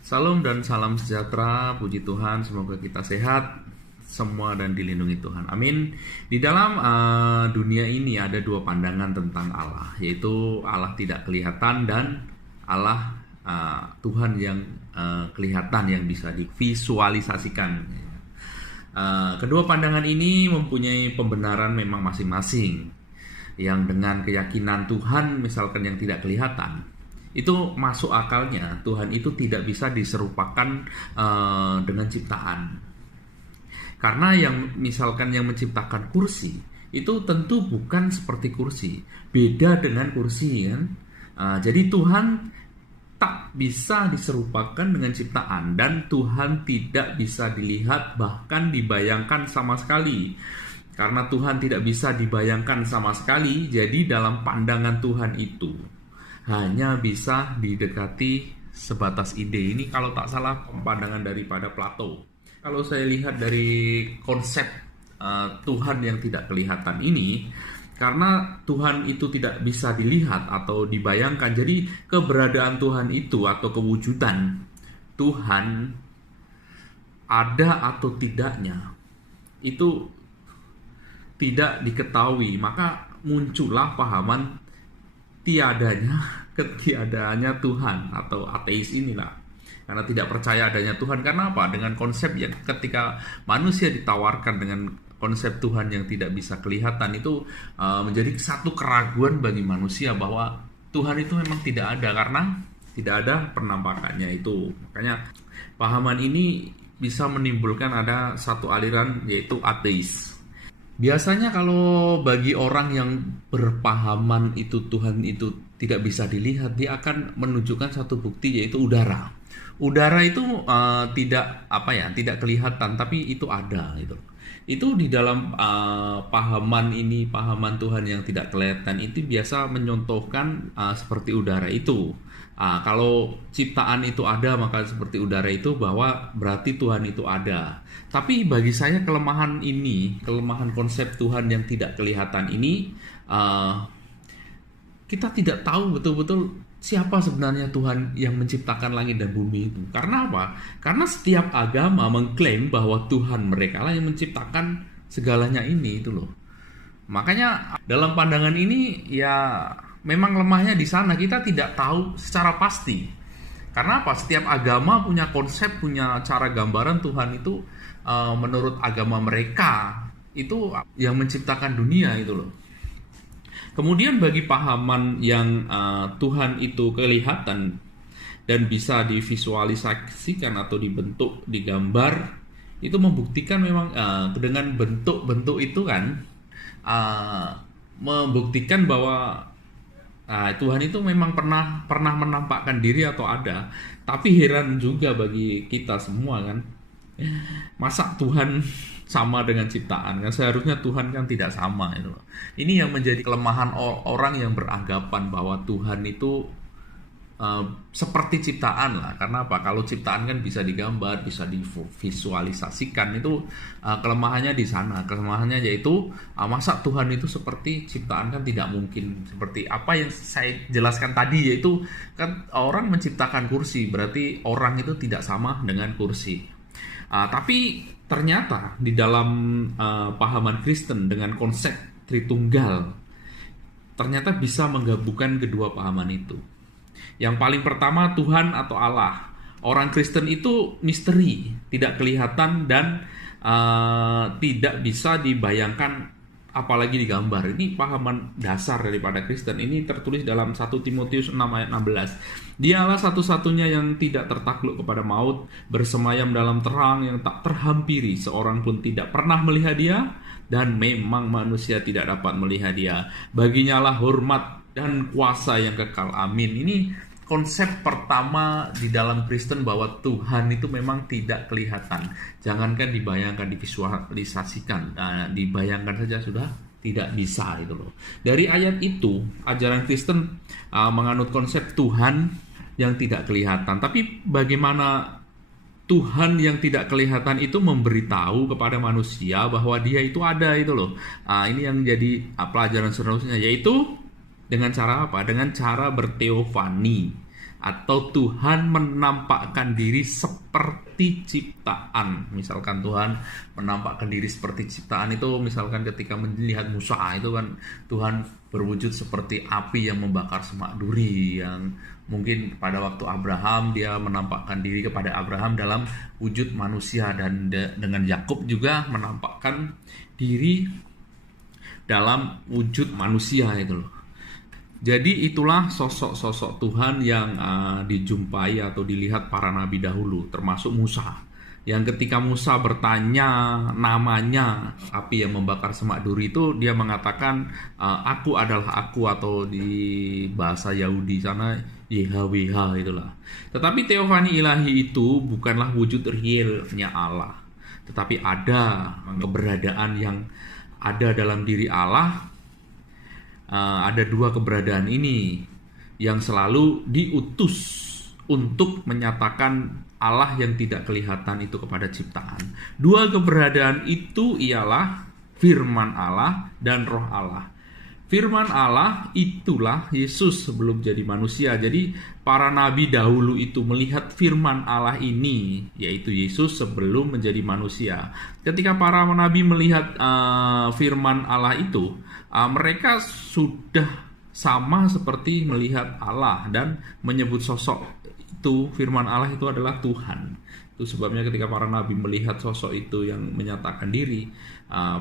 Salam dan salam sejahtera, puji Tuhan, semoga kita sehat semua dan dilindungi Tuhan. Amin. Di dalam dunia ini ada dua pandangan tentang Allah, yaitu Allah tidak kelihatan dan Allah Tuhan yang kelihatan, yang bisa divisualisasikan. Kedua pandangan ini mempunyai pembenaran memang masing-masing. Yang dengan keyakinan Tuhan misalkan yang tidak kelihatan, itu masuk akalnya Tuhan itu tidak bisa diserupakan dengan ciptaan. Karena yang misalkan yang menciptakan kursi itu tentu bukan seperti kursi, beda dengan kursi kan. Jadi Tuhan tak bisa diserupakan dengan ciptaan, dan Tuhan tidak bisa dilihat bahkan dibayangkan sama sekali. Karena Tuhan tidak bisa dibayangkan sama sekali, jadi dalam pandangan Tuhan itu hanya bisa didekati sebatas ide. Ini kalau tak salah pandangan daripada Plato. Kalau saya lihat dari konsep Tuhan yang tidak kelihatan ini, karena Tuhan itu tidak bisa dilihat atau dibayangkan, jadi keberadaan Tuhan itu atau kewujudan Tuhan ada atau tidaknya itu tidak diketahui. Maka muncullah pahaman ketiadaannya Tuhan atau ateis inilah, karena tidak percaya adanya Tuhan. Karena apa? Dengan konsep yang ketika manusia ditawarkan dengan konsep Tuhan yang tidak bisa kelihatan, itu menjadi satu keraguan bagi manusia bahwa Tuhan itu memang tidak ada, karena tidak ada penampakannya itu. Makanya pahaman ini bisa menimbulkan ada satu aliran, yaitu ateis. Biasanya kalau bagi orang yang berpahaman itu Tuhan itu tidak bisa dilihat, dia akan menunjukkan satu bukti, yaitu udara. Udara itu tidak kelihatan, tapi itu ada gitu. Itu di dalam pahaman Tuhan yang tidak kelihatan itu biasa menyontohkan seperti udara itu. Kalau ciptaan itu ada, maka seperti udara itu, bahwa berarti Tuhan itu ada. Tapi bagi saya kelemahan konsep Tuhan yang tidak kelihatan ini, kita tidak tahu betul-betul siapa sebenarnya Tuhan yang menciptakan langit dan bumi itu. Karena apa? Karena setiap agama mengklaim bahwa Tuhan mereka lah yang menciptakan segalanya ini itu loh. Makanya dalam pandangan ini ya memang lemahnya di sana, kita tidak tahu secara pasti. Karena apa? Setiap agama punya konsep, punya cara gambaran Tuhan itu menurut agama mereka itu yang menciptakan dunia itu loh. Kemudian bagi pahaman yang Tuhan itu kelihatan dan bisa divisualisasikan atau dibentuk, digambar, itu membuktikan memang dengan bentuk-bentuk itu kan membuktikan bahwa Tuhan itu memang pernah menampakkan diri atau ada. Tapi heran juga bagi kita semua kan, masa Tuhan sama dengan ciptaan? Kan seharusnya Tuhan kan tidak sama itu. Ini yang menjadi kelemahan orang yang beranggapan bahwa Tuhan itu seperti ciptaan lah. Karena apa? Kalau ciptaan kan bisa digambar, bisa divisualisasikan. Itu kelemahannya di sana. Kelemahannya yaitu masa Tuhan itu seperti ciptaan? Kan tidak mungkin. Seperti apa yang saya jelaskan tadi, yaitu kan orang menciptakan kursi, berarti orang itu tidak sama dengan kursi. Tapi ternyata di dalam pahaman Kristen dengan konsep Tritunggal, ternyata bisa menggabungkan kedua pahaman itu. Yang paling pertama, Tuhan atau Allah. Orang Kristen itu misteri, tidak kelihatan dan tidak bisa dibayangkan, apalagi digambar. Ini pahaman dasar daripada Kristen. Ini tertulis dalam 1 Timotius 6 ayat 16. Dialah satu-satunya yang tidak tertakluk kepada maut, bersemayam dalam terang yang tak terhampiri, seorang pun tidak pernah melihat dia, dan memang manusia tidak dapat melihat dia. Baginya lah hormat dan kuasa yang kekal. Amin. Ini konsep pertama di dalam Kristen, bahwa Tuhan itu memang tidak kelihatan. Jangankan dibayangkan, divisualisasikan, dibayangkan saja sudah tidak bisa itu loh. Dari ayat itu, ajaran Kristen menganut konsep Tuhan yang tidak kelihatan. Tapi bagaimana Tuhan yang tidak kelihatan itu memberitahu kepada manusia bahwa dia itu ada itu loh. Ini yang jadi pelajaran seterusnya, yaitu dengan cara apa? Dengan cara berteofani. atau Tuhan menampakkan diri seperti ciptaan. Misalkan Tuhan menampakkan diri seperti ciptaan itu, misalkan ketika melihat Musa itu kan Tuhan berwujud seperti api yang membakar semak duri, yang mungkin pada waktu Abraham dia menampakkan diri kepada Abraham dalam wujud manusia, dan dengan Yakub juga menampakkan diri dalam wujud manusia itu loh. Jadi itulah sosok-sosok Tuhan yang dijumpai atau dilihat para nabi dahulu, termasuk Musa. Yang ketika Musa bertanya namanya api yang membakar semak duri itu, dia mengatakan aku adalah aku, atau di bahasa Yahudi sana YHWH itulah. Tetapi teofani ilahi itu bukanlah wujud realnya Allah, tetapi ada keberadaan yang ada dalam diri Allah. Ada dua keberadaan ini yang selalu diutus untuk menyatakan Allah yang tidak kelihatan itu kepada ciptaan. Dua keberadaan itu ialah firman Allah dan roh Allah. Firman Allah itulah Yesus sebelum jadi manusia. Jadi para nabi dahulu itu melihat firman Allah ini, yaitu Yesus sebelum menjadi manusia. Ketika para nabi melihat firman Allah itu, mereka sudah sama seperti melihat Allah dan menyebut sosok itu, firman Allah itu adalah Tuhan. Itu sebabnya ketika para nabi melihat sosok itu yang menyatakan diri,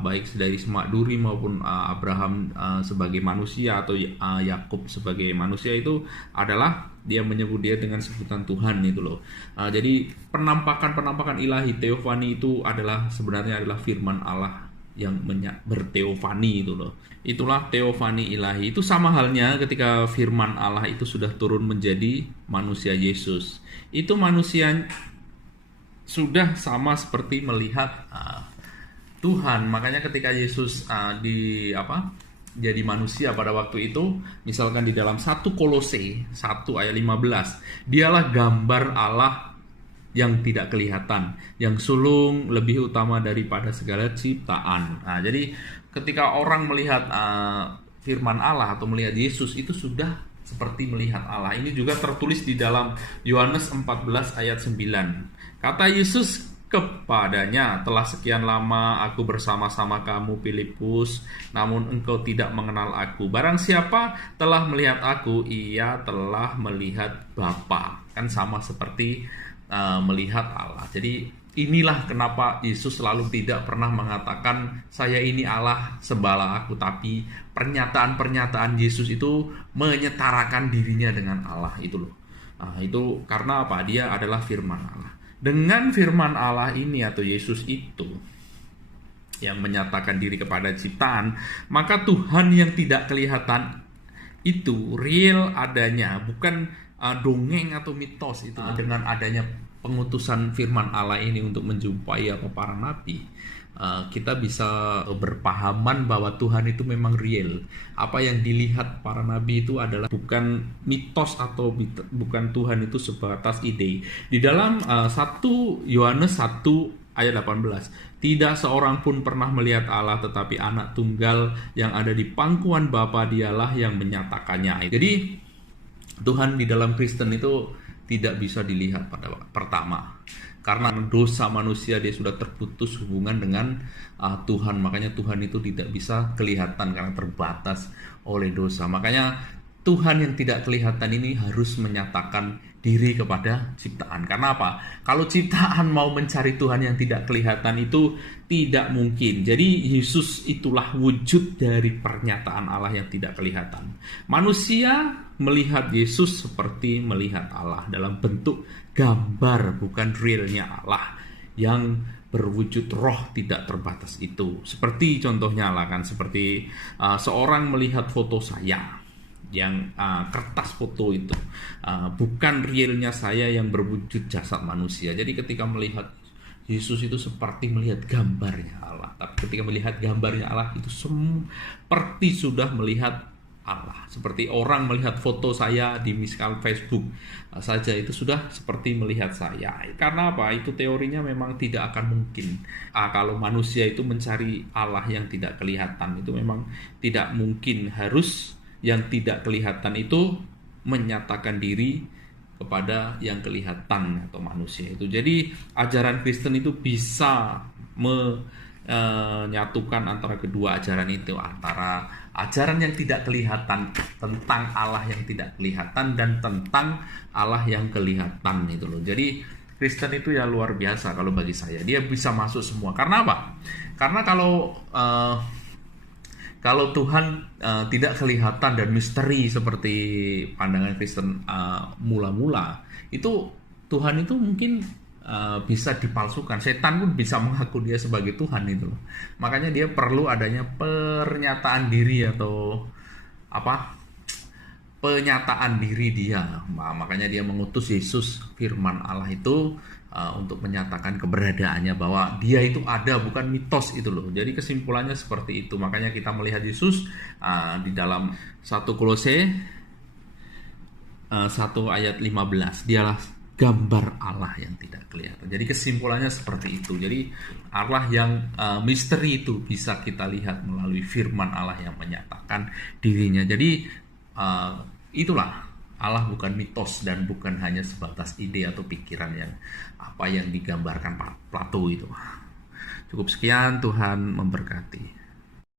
baik dari semak duri maupun Abraham sebagai manusia atau Yakub sebagai manusia, itu adalah dia menyebut dia dengan sebutan Tuhan itu loh. Jadi penampakan ilahi, teofani itu sebenarnya adalah firman Allah yang berteofani itu loh. Itulah teofani ilahi. Itu sama halnya ketika firman Allah itu sudah turun menjadi manusia Yesus. Itu manusia sudah sama seperti melihat Tuhan. Makanya ketika Yesus jadi manusia pada waktu itu, misalkan di dalam 1 Kolose 1 ayat 15, dialah gambar Allah yang tidak kelihatan, yang sulung lebih utama daripada segala ciptaan. Jadi ketika orang melihat firman Allah atau melihat Yesus, itu sudah seperti melihat Allah. Ini juga tertulis di dalam Yohanes 14 ayat 9. Kata Yesus kepadanya, telah sekian lama aku bersama-sama kamu Filipus, namun engkau tidak mengenal aku. Barang siapa telah melihat aku, ia telah melihat Bapa. Kan sama seperti melihat Allah. Jadi inilah kenapa Yesus selalu tidak pernah mengatakan saya ini Allah sembahlah aku, tapi pernyataan-pernyataan Yesus itu menyetarakan dirinya dengan Allah itu loh. Itu karena apa? Dia adalah firman Allah. Dengan firman Allah ini atau Yesus itu yang menyatakan diri kepada ciptaan, maka Tuhan yang tidak kelihatan itu real adanya, bukan dongeng atau mitos itu. Dengan adanya pengutusan firman Allah ini untuk menjumpai para nabi, kita bisa berpahaman bahwa Tuhan itu memang real. Apa yang dilihat para nabi itu adalah bukan mitos atau bukan Tuhan itu sebatas ide. Di dalam 1 Yohanes 1 ayat 18, tidak seorang pun pernah melihat Allah, tetapi anak tunggal yang ada di pangkuan Bapa dialah yang menyatakannya. Jadi Tuhan di dalam Kristen itu tidak bisa dilihat pada pertama. Karena dosa manusia dia sudah terputus hubungan dengan Tuhan. Makanya Tuhan itu tidak bisa kelihatan karena terbatas oleh dosa. Makanya Tuhan yang tidak kelihatan ini harus menyatakan diri kepada ciptaan. Karena apa? Kalau ciptaan mau mencari Tuhan yang tidak kelihatan itu tidak mungkin. Jadi Yesus itulah wujud dari pernyataan Allah yang tidak kelihatan. Manusia melihat Yesus seperti melihat Allah dalam bentuk gambar, bukan realnya Allah yang berwujud roh tidak terbatas itu. Seperti contohnya lah kan, seperti seorang melihat foto saya yang kertas foto itu, bukan realnya saya yang berwujud jasad manusia. Jadi ketika melihat Yesus itu seperti melihat gambarnya Allah. Tapi ketika melihat gambarnya Allah itu seperti sudah melihat Allah. Seperti orang melihat foto saya di misalkan Facebook saja itu sudah seperti melihat saya. Karena apa? Itu teorinya memang tidak akan mungkin. Kalau manusia itu mencari Allah yang tidak kelihatan, itu memang tidak mungkin. Harus yang tidak kelihatan itu menyatakan diri kepada yang kelihatan atau manusia itu. Jadi ajaran Kristen itu bisa menyatukan antara kedua ajaran itu, antara ajaran yang tidak kelihatan tentang Allah yang tidak kelihatan dan tentang Allah yang kelihatan itu loh. Jadi Kristen itu ya luar biasa kalau bagi saya. Dia bisa masuk semua. Karena apa? Karena kalau Tuhan tidak kelihatan dan misteri seperti pandangan Kristen mula-mula, itu Tuhan itu mungkin bisa dipalsukan. Setan pun bisa mengaku dia sebagai Tuhan itu loh. Makanya dia perlu adanya pernyataan diri atau penyataan diri dia. Makanya dia mengutus Yesus, firman Allah itu untuk menyatakan keberadaannya, bahwa dia itu ada, bukan mitos itu loh. Jadi kesimpulannya seperti itu. Makanya kita melihat Yesus di dalam 1 Kolose 1 ayat 15, dialah gambar Allah yang tidak kelihatan. Jadi kesimpulannya seperti itu. Jadi Allah yang misteri itu bisa kita lihat melalui firman Allah yang menyatakan dirinya. Jadi itulah Allah, bukan mitos dan bukan hanya sebatas ide atau pikiran yang digambarkan Plato itu. Cukup sekian, Tuhan memberkati.